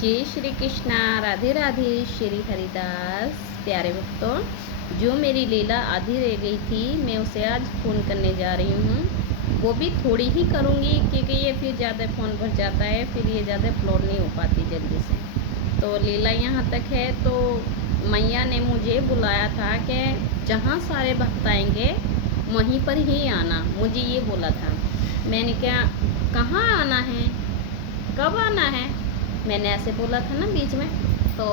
जय श्री कृष्णा, राधे राधे। श्री हरिदास प्यारे भक्तों, जो मेरी लीला आधी रह गई थी मैं उसे आज फ़ोन करने जा रही हूँ। वो भी थोड़ी ही करूँगी क्योंकि ये फिर ज़्यादा फ़ोन भर जाता है, फिर ये ज़्यादा अपलोड नहीं हो पाती जल्दी से। तो लीला यहाँ तक है। तो मैया ने मुझे बुलाया था कि जहाँ सारे भक्त आएंगे वहीं पर ही आना, मुझे ये बोला था। मैंने क्या, कहाँ आना है, कब आना है, मैंने ऐसे बोला था ना बीच में। तो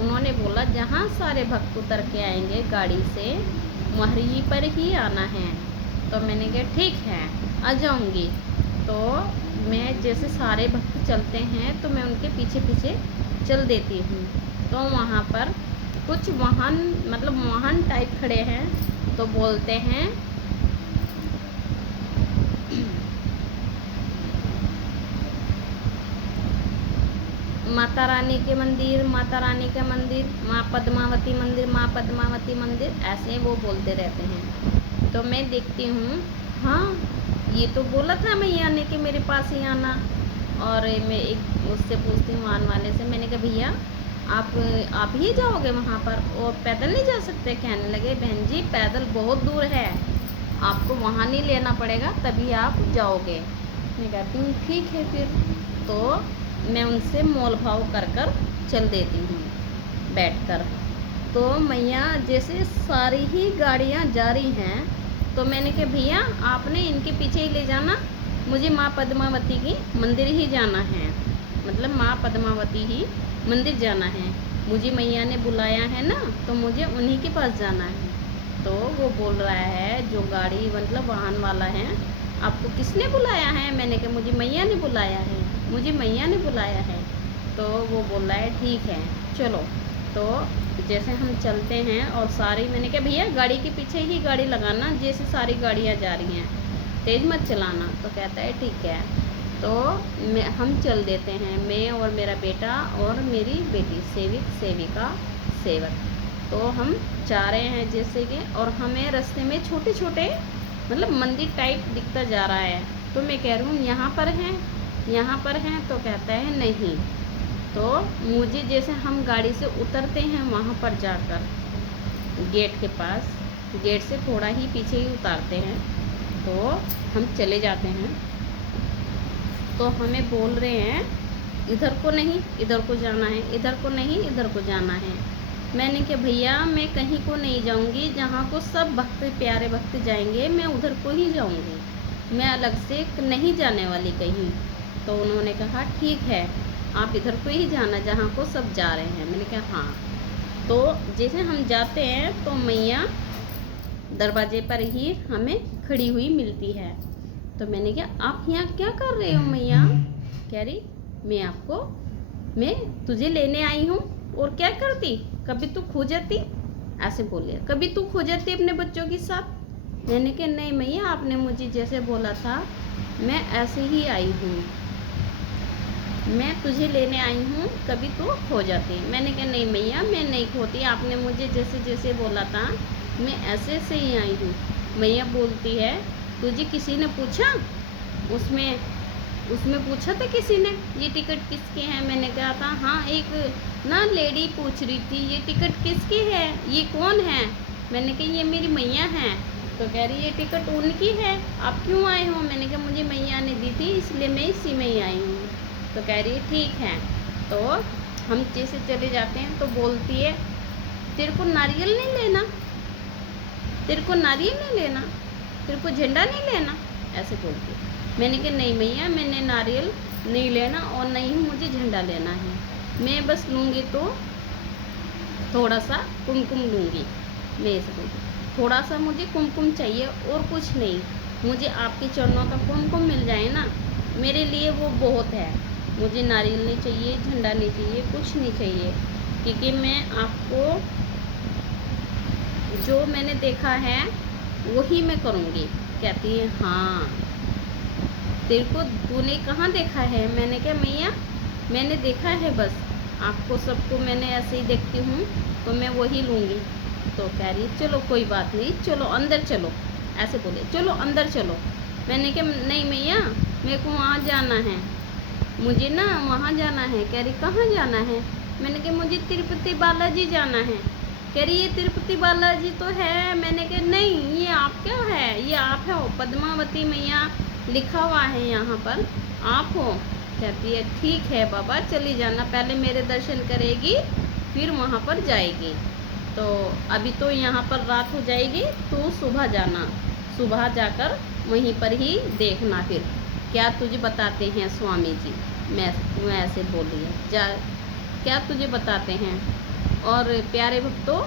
उन्होंने बोला जहाँ सारे भक्त उतर के आएंगे गाड़ी से वहीं पर ही आना है। तो मैंने कहा ठीक है, आ जाऊँगी। तो मैं जैसे सारे भक्त चलते हैं तो मैं उनके पीछे पीछे चल देती हूँ। तो वहाँ पर कुछ वाहन, मतलब वाहन टाइप खड़े हैं। तो बोलते हैं माता रानी के मंदिर, माता रानी का मंदिर, माँ पद्मावती मंदिर, माँ पद्मावती मंदिर, ऐसे वो बोलते रहते हैं। तो मैं देखती हूँ, हाँ ये तो बोला था मैया ने कि मेरे पास ही आना। और मैं एक उससे पूछती हूँ वाहन वाले से, मैंने कहा भैया आप ही जाओगे वहाँ पर और पैदल नहीं जा सकते? कहने लगे बहन जी पैदल बहुत दूर है, आपको वहाँ नहीं लेना पड़ेगा तभी आप जाओगे। मैं कहती हूँ ठीक है फिर। तो मैं उनसे मोल भाव कर कर चल देती हूँ बैठकर। तो मैया जैसे सारी ही गाड़ियाँ जा रही हैं तो मैंने कहा भैया आपने इनके पीछे ही ले जाना, मुझे माँ पद्मावती की मंदिर ही जाना है, मतलब माँ पद्मावती ही मंदिर जाना है। मुझे मैया ने बुलाया है ना, तो मुझे उन्हीं के पास जाना है। तो वो बोल रहा है, जो गाड़ी मतलब वाहन वाला है, आपको किसने बुलाया है? मैंने कहा मुझे मैया ने बुलाया है, मुझे मैया ने बुलाया है। तो वो बोल रहा है ठीक है चलो। तो जैसे हम चलते हैं और सारी, मैंने कहा भैया गाड़ी के पीछे ही गाड़ी लगाना, जैसे सारी गाड़ियाँ जा रही हैं, तेज़ मत चलाना। तो कहता है ठीक है। तो हम चल देते हैं, मैं और मेरा बेटा और मेरी बेटी, सेविका सेवक। तो हम जा रहे हैं जैसे कि, और हमें रास्ते में छोटे छोटे मतलब मंदिर टाइप दिखता जा रहा है। तो मैं कह रही हूँ यहाँ पर हैं, यहाँ पर हैं। तो कहता है नहीं। तो मुझे जैसे हम गाड़ी से उतरते हैं वहाँ पर जाकर गेट के पास, गेट से थोड़ा ही पीछे ही उतारते हैं, तो हम चले जाते हैं। तो हमें बोल रहे हैं इधर को नहीं, इधर को जाना है, इधर को नहीं, इधर को जाना है। मैंने कहा भैया मैं कहीं को नहीं जाऊंगी, जहाँ को सब भक्त प्यारे भक्त जाएंगे मैं उधर को ही जाऊंगी, मैं अलग से नहीं जाने वाली कहीं। तो उन्होंने कहा ठीक है आप इधर को ही जाना जहाँ को सब जा रहे हैं। मैंने कहा हाँ। तो जैसे हम जाते हैं तो मैया दरवाजे पर ही हमें खड़ी हुई मिलती है। तो मैंने कहा आप यहाँ क्या कर रहे हो मैया? कह रही मैं तुझे लेने आई हूँ, और क्या करती, कभी तू खो जाती, ऐसे बोले, कभी तू खो जाती अपने बच्चों के साथ। मैंने कहा नहीं मैया आपने मुझे जैसे बोला था मैं ऐसे ही आई हूँ, मैं तुझे लेने आई हूँ, कभी तो खो जाती। मैंने कहा नहीं मैया मैं नहीं खोती, आपने मुझे जैसे जैसे बोला था मैं ऐसे से ही आई हूँ। मैया बोलती है तुझे किसी ने पूछा, उसमें पूछा था किसी ने ये टिकट किसकी है? मैंने कहा था हाँ एक ना लेडी पूछ रही थी ये टिकट किसकी है, ये कौन है? मैंने कहा ये मेरी मैया हैं। तो कह रही ये टिकट उनकी है, आप क्यों आए हो? मैंने कहा मुझे मैया ने दी थी इसलिए मैं इसी में ही आई हूँ। तो कह रही है ठीक है। तो हम जैसे चले जाते हैं तो बोलती है तेरे को नारियल नहीं लेना, तेरे को नारियल नहीं लेना, तेरे को झंडा नहीं लेना, ऐसे बोलती है। मैंने कहा नहीं मैया मैंने नारियल नहीं लेना और नहीं मुझे झंडा लेना है, मैं बस लूँगी तो थोड़ा सा कुमकुम लूँगी। मैं ऐसे बोलती थोड़ा सा मुझे कुमकुम चाहिए और कुछ नहीं, मुझे आपके चरणों का कुमकुम मिल जाए ना मेरे लिए वो बहुत है, मुझे नारियल नहीं चाहिए, झंडा नहीं चाहिए, कुछ नहीं चाहिए, क्योंकि मैं आपको जो मैंने देखा है वही मैं करूँगी। कहती है हाँ तेरे को तूने कहाँ देखा है? मैंने कहा मैया मैंने देखा है, बस आपको सबको मैंने ऐसे ही देखती हूँ तो मैं वही लूँगी। तो कह रही चलो कोई बात नहीं, चलो अंदर चलो, ऐसे बोले चलो अंदर चलो। मैंने कहा नहीं मैया मेरे को वहाँ जाना है, मुझे ना वहाँ जाना है। कह रही कहाँ जाना है? मैंने कहा मुझे तिरुपति बालाजी जाना है। कह रही ये तिरुपति बालाजी तो है। मैंने कहा नहीं, ये आप क्या है? ये आप हो, पद्मावती मैया लिखा हुआ है यहाँ पर, आप हो। कहती है ठीक है बाबा, चली जाना, पहले मेरे दर्शन करेगी फिर वहाँ पर जाएगी। तो अभी तो यहाँ पर रात हो जाएगी, तो सुबह जाना, सुबह जाकर वहीं पर ही देखना फिर क्या तुझे बताते हैं स्वामी जी। मैं ऐसे बोल रही है, जा क्या तुझे बताते हैं। और प्यारे भक्तों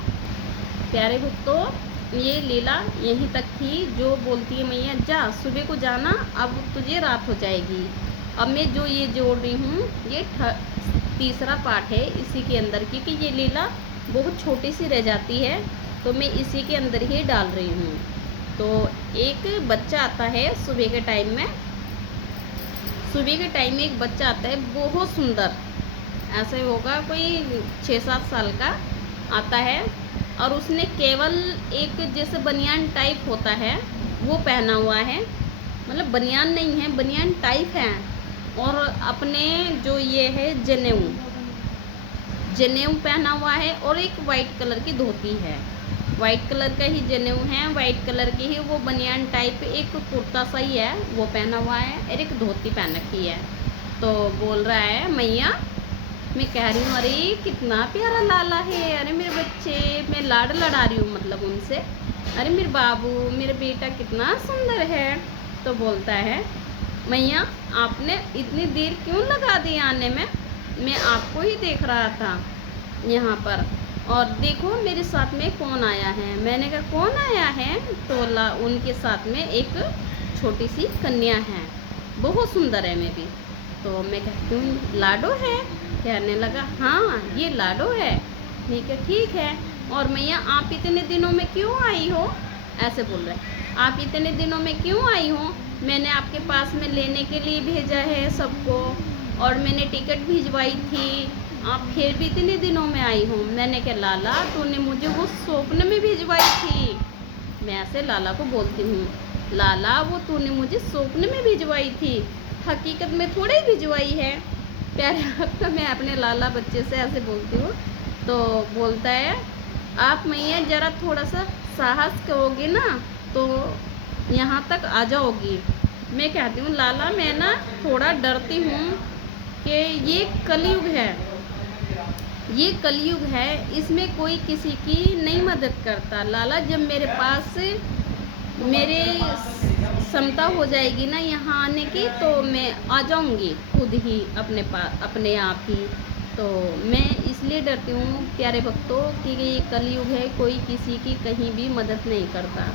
ये लीला यहीं तक थी, जो बोलती है मैया जा सुबह को जाना, अब तुझे रात हो जाएगी। अब मैं जो ये जोड़ रही हूँ ये तीसरा पार्ट है इसी के अंदर, क्योंकि ये लीला बहुत छोटी सी रह जाती है तो मैं इसी के अंदर ही डाल रही हूँ। तो एक बच्चा आता है सुबह के टाइम में, एक बच्चा आता है बहुत सुंदर, ऐसे होगा कोई 6-7 साल का आता है, और उसने केवल एक जैसे बनियान टाइप होता है वो पहना हुआ है, मतलब बनियान नहीं है, बनियान टाइप है, और अपने जो ये है जनेऊ पहना हुआ है, और एक वाइट कलर की धोती है, वाइट कलर का ही जनेऊ है, वाइट कलर की ही वो बनियान टाइप एक कुर्ता सा ही है वो पहना हुआ है, और एक धोती पहन रखी है। तो बोल रहा है मैया, मैं कह रही हूँ अरे कितना प्यारा लाला है, अरे मेरे बच्चे, मैं लाड़ लड़ा रही हूँ मतलब उनसे, अरे मेरे बाबू, मेरा बेटा कितना सुंदर है। तो बोलता है मैया आपने इतनी देर क्यों लगा दी आने में, मैं आपको ही देख रहा था यहाँ पर, और देखो मेरे साथ में कौन आया है। मैंने कहा कौन आया है? तो उनके साथ में एक छोटी सी कन्या है, बहुत सुंदर है मैं भी। तो मैं कहती हूँ लाडो है? कहने लगा हाँ ये लाडो है। मैं कहा ठीक है, और मैया आप इतने दिनों में क्यों आई हो? ऐसे बोल रहे हैं, आप इतने दिनों में क्यों आई हो? मैंने आपके पास में लेने के लिए भेजा है सबको, और मैंने टिकट भिजवाई थी, आप फिर भी इतने दिनों में आई हो। मैंने कहा लाला तूने मुझे वो स्वप्न में भिजवाई थी। मैं ऐसे लाला को बोलती हूँ, लाला वो तूने मुझे स्वप्न में भिजवाई थी, हकीकत में थोड़ी भिजवाई है। प्यारे वक्त मैं अपने लाला बच्चे से ऐसे बोलती हूँ। तो बोलता है आप मैया ज़रा थोड़ा सा साहस करोगे ना तो यहाँ तक आ जाओगी। मैं कहती हूँ लाला मैं ना थोड़ा डरती हूँ कि ये कलयुग है, ये कलयुग है, इसमें कोई किसी की नहीं मदद करता। लाला जब मेरे पास मेरे क्षमता हो जाएगी ना यहाँ आने की तो मैं आ जाऊँगी खुद ही अपने आप ही। तो मैं इसलिए डरती हूँ प्यारे भक्तों कि ये कलयुग है, कोई किसी की कहीं भी मदद नहीं करता।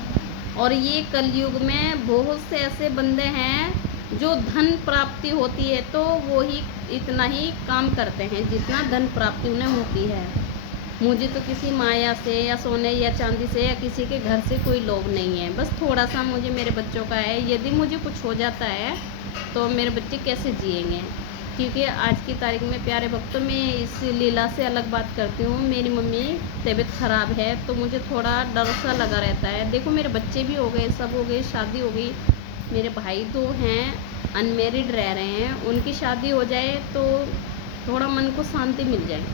और ये कलयुग में बहुत से ऐसे बंदे हैं जो धन प्राप्ति होती है तो वो ही इतना ही काम करते हैं जितना धन प्राप्ति उन्हें होती है। मुझे तो किसी माया से या सोने या चांदी से या किसी के घर से कोई लोभ नहीं है, बस थोड़ा सा मुझे मेरे बच्चों का है। यदि मुझे कुछ हो जाता है तो मेरे बच्चे कैसे जिएंगे? क्योंकि आज की तारीख में प्यारे भक्तों में इस लीला से अलग बात करती हूँ। मेरी मम्मी तबीयत ख़राब है तो मुझे थोड़ा डर सा लगा रहता है। देखो मेरे बच्चे भी हो गए, सब हो गए, शादी हो गई, मेरे भाई 2 हैं अनमेरिड रह रहे हैं, उनकी शादी हो जाए तो थोड़ा मन को शांति मिल जाए,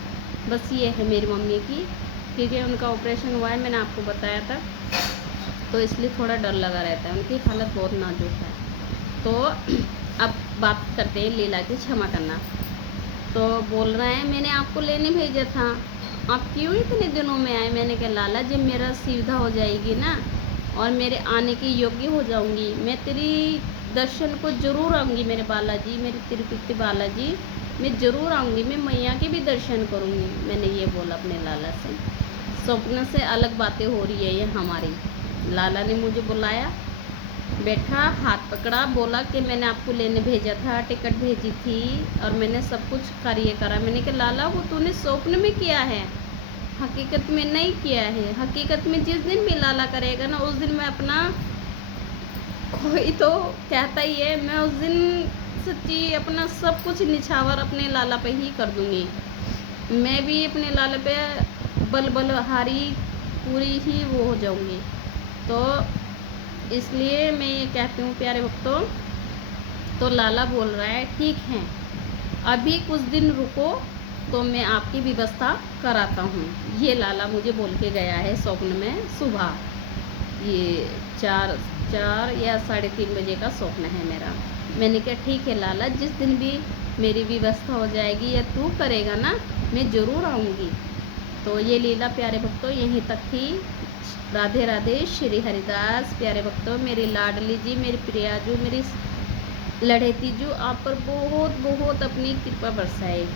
बस ये है मेरी मम्मी की। क्योंकि उनका ऑपरेशन हुआ है, मैंने आपको बताया था, तो इसलिए थोड़ा डर लगा रहता है, उनकी हालत बहुत नाजुक है। तो अब बात करते हैं लीला की, क्षमा करना। तो बोल रहा है मैंने आपको लेने भेजा था, आप क्यों इतने दिनों में आए? मैंने कहा लाला जब मेरा सुविधा हो जाएगी ना और मेरे आने की योग्य हो जाऊंगी, मैं तेरी दर्शन को ज़रूर आऊँगी। मेरे बालाजी, मेरे तिरुपति बालाजी, मैं ज़रूर आऊँगी, मैं मैया के भी दर्शन करूँगी। मैंने ये बोला अपने लाला से। स्वप्न से अलग बातें हो रही है ये हमारी। लाला ने मुझे बुलाया, बैठा, हाथ पकड़ा, बोला कि मैंने आपको लेने भेजा था, टिकट भेजी थी और मैंने सब कुछ कार्य करा। मैंने कहा लाला वो तूने स्वप्न में किया है, हकीकत में नहीं किया है। हकीकत में जिस दिन भी लाला करेगा ना उस दिन मैं अपना, कोई तो कहता ही है, मैं उस दिन सच्ची अपना सब कुछ निछावर अपने लाला पे ही कर दूँगी। मैं भी अपने लाला पे बलहारी पूरी ही वो हो जाऊँगी। तो इसलिए मैं ये कहती हूँ प्यारे भक्तों, तो लाला बोल रहा है ठीक है, अभी कुछ दिन रुको तो मैं आपकी व्यवस्था कराता हूँ। ये लाला मुझे बोल के गया है स्वप्न में सुबह। ये 4 या 3:30 बजे का स्वप्न है मेरा। मैंने कहा ठीक है लाला, जिस दिन भी मेरी व्यवस्था हो जाएगी या तू करेगा ना, मैं ज़रूर आऊँगी। तो ये लीला प्यारे भक्तों यहीं तक थी। राधे राधे। श्री हरिदास। प्यारे भक्तों, मेरी लाडली जी, मेरी प्रियाजू, मेरी लड़ेती जू, आप पर बहुत बहुत अपनी कृपा बरसाए।